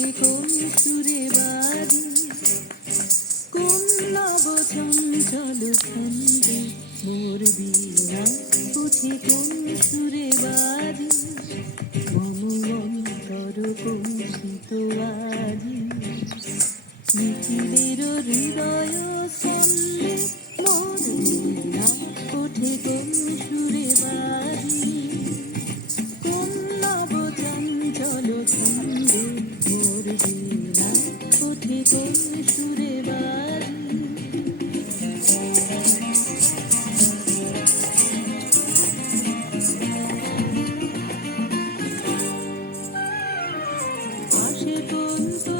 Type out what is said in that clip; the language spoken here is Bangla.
বুকে কোন সুরে বাজে কোন নব চঞ্চল ছন্দে মোর বিনা উঠে কোন সুরে বাজে মম মন্তর কোন শীত আজি নিখিলের হৃদয় ছন্দে 是多么